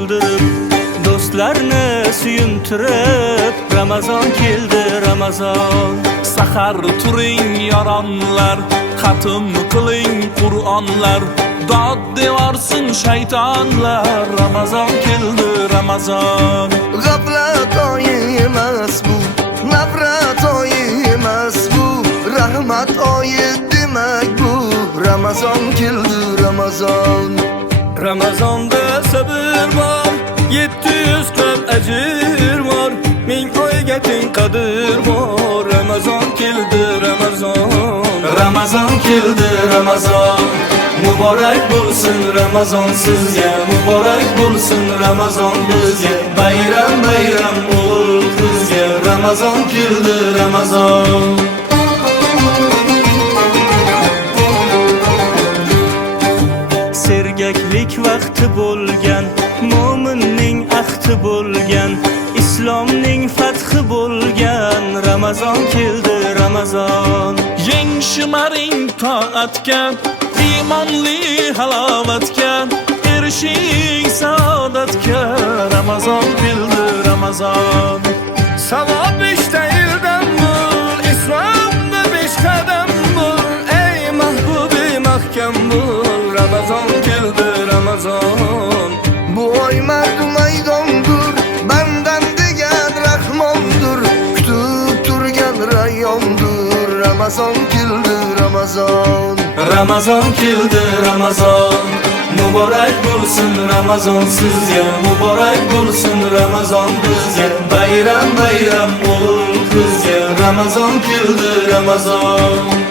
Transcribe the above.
güldürüp dostlarını suyunturup Ramazan keldi Ramazan. Sahar turing yaranlar, xatm qiling Qur'onlar, dod devorsın şeytanlar. Ramazan keldi Ramazan. G'aflat oyi emas bu, nafrat oyi emas bu, rahmat oyi demak bu. Ramazon keldi Ramazon. Ramazonda sabr bor, 700 qat ajr bor, 1000 oyga teng qadr bor. Ramazon keldi Ramazon. Ramazan keldi Ramazan. Mübarek bulsun Ramazan sizga, mübarek bulsun Ramazan bizga. Bayram bayram o'g'il qizga, Ramazan keldi Ramazan. Sergaklik vaqti bo'lgan, mo'minning ahdi bo'lgan, islomning fathi bo'lgan. Ramazon keldi Ramazon. Yeng shimaring toatga, iymonli halovatga, erishing saodatga. Ramazon keldi Ramazon. Savob ishda ildan bul, islomda 5 qadam bul, ey mahbubi mahkam bul. Ramazon keldi Ramazon. Bu oy mardu maydondur, bandan degan rahmondur, kutib turgan rayondur. Ramazon keldi Ramazon. Ramazan keldi Ramazan. Mübarek bulsun Ramazan sizga, mübarek bulsun Ramazan bizga. Bayram bayram o'g'il qizga, Ramazon keldi Ramazon.